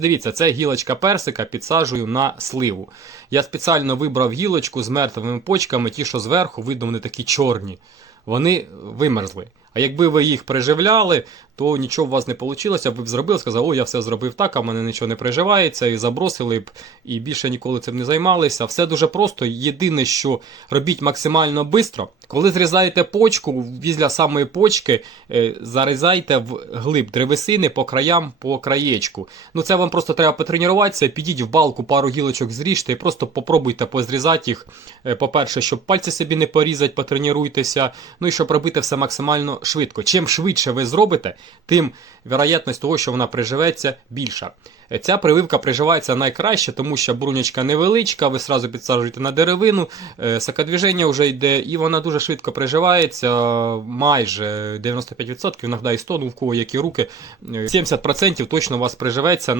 Дивіться, це гілочка персика, підсаджую на сливу. Я спеціально вибрав гілочку з мертвими почками, ті, що зверху, видно, вони такі чорні. Вони вимерзли. А якби ви їх приживляли, то нічого у вас не вийшло, ви б зробили, сказали, о, я все зробив так, а в мене нічого не приживається, і забросили б, і більше ніколи цим не займалися. Все дуже просто. Єдине, що робіть максимально швидко. Коли зрізаєте почку, після самої почки е, зарізайте в глиб древесини по краям, по краєчку. Ну це вам просто треба потренуватися, підіть в балку, пару гілочок зріжте і просто попробуйте позрізати їх. Е, По-перше, щоб пальці собі не порізати, потренуйтеся. Ну і щоб робити все максимально швидко. Чим швидше ви зробите, тим вероятність того, що вона приживеться, більша. Е, Ця прививка приживається найкраще, тому що брунячка невеличка, ви сразу підсаджуєте на деревину, сакодвіження вже йде, і вона дуже швидко приживається, майже 95%, нагадаю і 100, ну в кого які руки, е, 70% точно у вас приживеться.